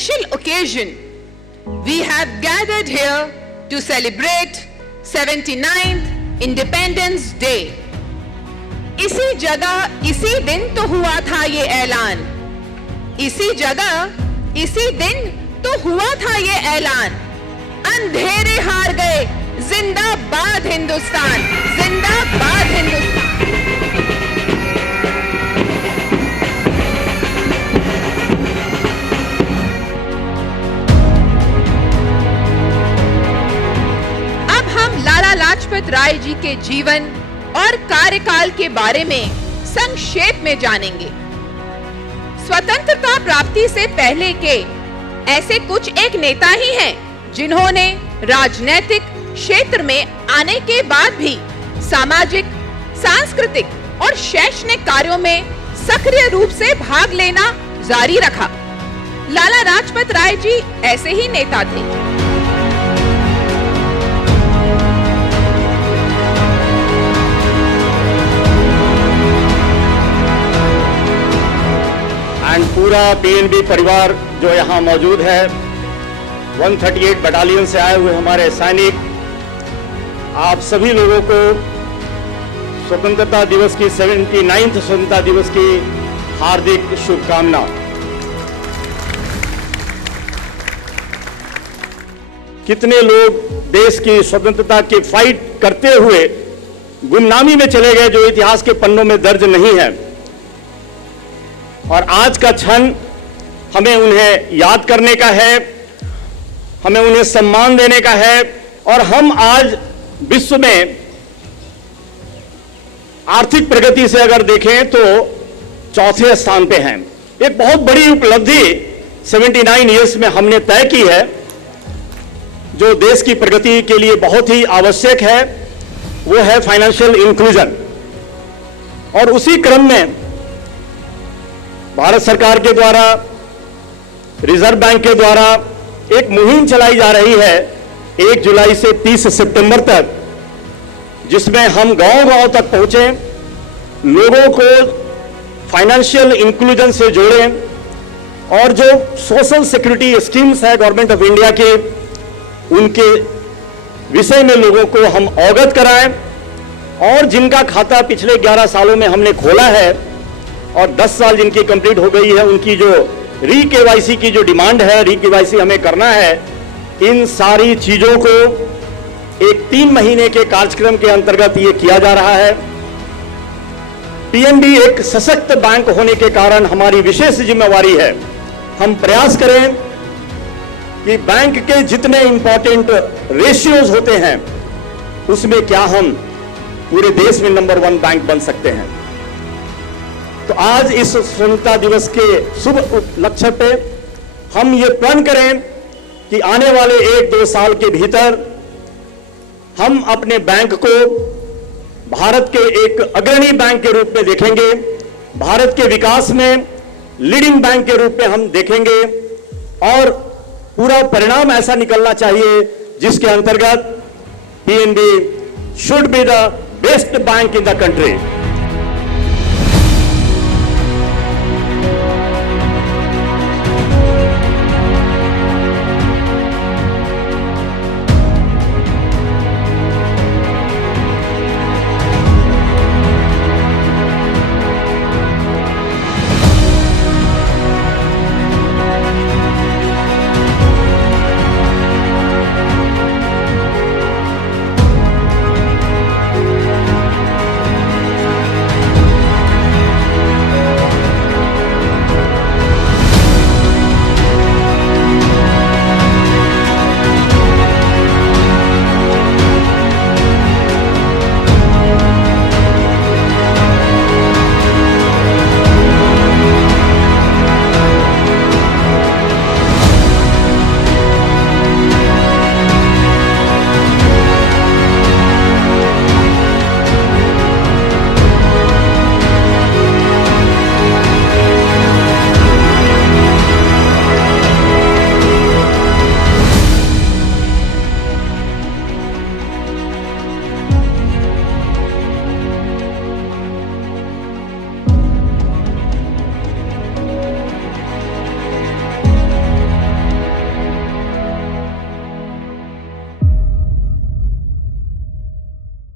special occasion, we have gathered here to celebrate 79th Independence Day. इसी जगह इसी दिन तो हुआ था ये ऐलान, इसी जगह इसी दिन तो हुआ था ये ऐलान, अंधेरे हार गए, जिंदाबाद हिंदुस्तान, जिंदाबाद हिंदुस्तान। अब हम लाला लाजपत राय जी के जीवन और कार्यकाल के बारे में संक्षेप में जानेंगे। स्वतंत्रता प्राप्ति से पहले के ऐसे कुछ एक नेता ही हैं जिन्होंने राजनीतिक क्षेत्र में आने के बाद भी सामाजिक, सांस्कृतिक और शैक्षणिक कार्यों में सक्रिय रूप से भाग लेना जारी रखा। लाला लाजपत राय जी ऐसे ही नेता थे। एंड पूरा पीएनबी परिवार जो यहाँ मौजूद है, 138 बटालियन से आए हुए हमारे सैनिक, आप सभी लोगों को स्वतंत्रता दिवस की 79th स्वतंत्रता दिवस की हार्दिक शुभकामना। कितने लोग देश की स्वतंत्रता की फाइट करते हुए गुमनामी में चले गए जो इतिहास के पन्नों में दर्ज नहीं है, और आज का क्षण हमें उन्हें याद करने का है, हमें उन्हें सम्मान देने का है। और हम आज विश्व में आर्थिक प्रगति से अगर देखें तो चौथे स्थान पे हैं। एक बहुत बड़ी उपलब्धि 79 इयर्स में हमने तय की है, जो देश की प्रगति के लिए बहुत ही आवश्यक है, वो है फाइनेंशियल इंक्लूजन। और उसी क्रम में भारत सरकार के द्वारा, रिजर्व बैंक के द्वारा एक मुहिम चलाई जा रही है 1 जुलाई से 30 सितंबर तक, जिसमें हम गांव-गांव तक पहुंचे, लोगों को फाइनेंशियल इंक्लूजन से जोड़ें, और जो सोशल सिक्योरिटी स्कीम्स है गवर्नमेंट ऑफ इंडिया के, उनके विषय में लोगों को हम अवगत कराएं। और जिनका खाता पिछले 11 सालों में हमने खोला है और 10 साल जिनकी कंप्लीट हो गई है, उनकी जो री केवाईसी की जो डिमांड है, री केवाईसी हमें करना है। इन सारी चीजों को एक 3 महीने के कार्यक्रम के अंतर्गत ये किया जा रहा है। पीएनबी एक सशक्त बैंक होने के कारण हमारी विशेष जिम्मेवारी है, हम प्रयास करें कि बैंक के जितने इंपॉर्टेंट रेशियोज होते हैं, उसमें क्या हम पूरे देश में नंबर 1 बैंक बन सकते हैं। तो आज इस स्वतंत्रता दिवस के शुभ उपलक्ष्य पे हम ये प्रण करें कि आने वाले 1-2 साल के भीतर हम अपने बैंक को भारत के एक अग्रणी बैंक के रूप में देखेंगे, भारत के विकास में लीडिंग बैंक के रूप में हम देखेंगे, और पूरा परिणाम ऐसा निकलना चाहिए जिसके अंतर्गत PNB should be the best bank in the country.